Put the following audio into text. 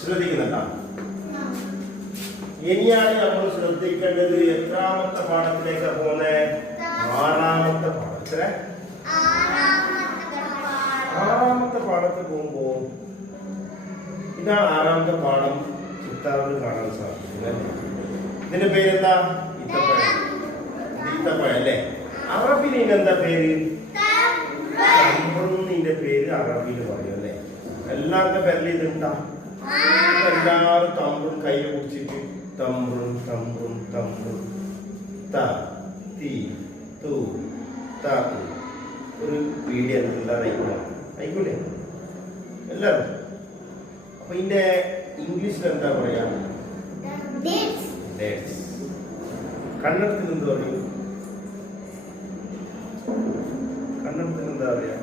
ശ്രദ്ധിക്കുന്നുണ്ടോ? ഇനിയാണ് നമ്മൾ ശ്രദ്ധിക്കേണ്ടത് എത്രാമത്തെ പാഠത്തിലേക്ക് പോകുന്നത്? ആറാമത്തെ പാഠത്തിൽ. ആറാമത്തെ പാഠത്തിൽ പോകുമ്പോ ഇതാണ് ആറാമത്തെ പാഠം. ചിത്താറിൽ കാണാൻ സാധിക്കും. ഇതിന്റെ പേരെന്താ? ഈത്തപ്പഴം. ഈത്തപ്പഴം അല്ലേ? അറബിയിൽ ഇതിനെന്താ പേര്? തമ്പ്രൂന്നിന്റെ പേര് അറബിയിൽ പറയും അല്ലേ? എല്ലാവരുടെ പേരിൽ ഇതുണ്ടാ? എല്ലാവരും തമ്പ്രും കയ്യിൽ പിടിച്ചിട്ട് തമ്പ്രും തമ്പ്രും തമ്പ്രും ത തീ തൂ ത ഒരു വീഡിയോ എല്ലാവരും ആയിക്കൂലേ എല്ലാവരും? അപ്പൊ ഇതിന്റെ ഇംഗ്ലീഷിൽ എന്താ പറയാ? കന്നഡത്തിൽ എന്താ പറയും? കന്നഡത്തിൽ എന്താ പറയാ?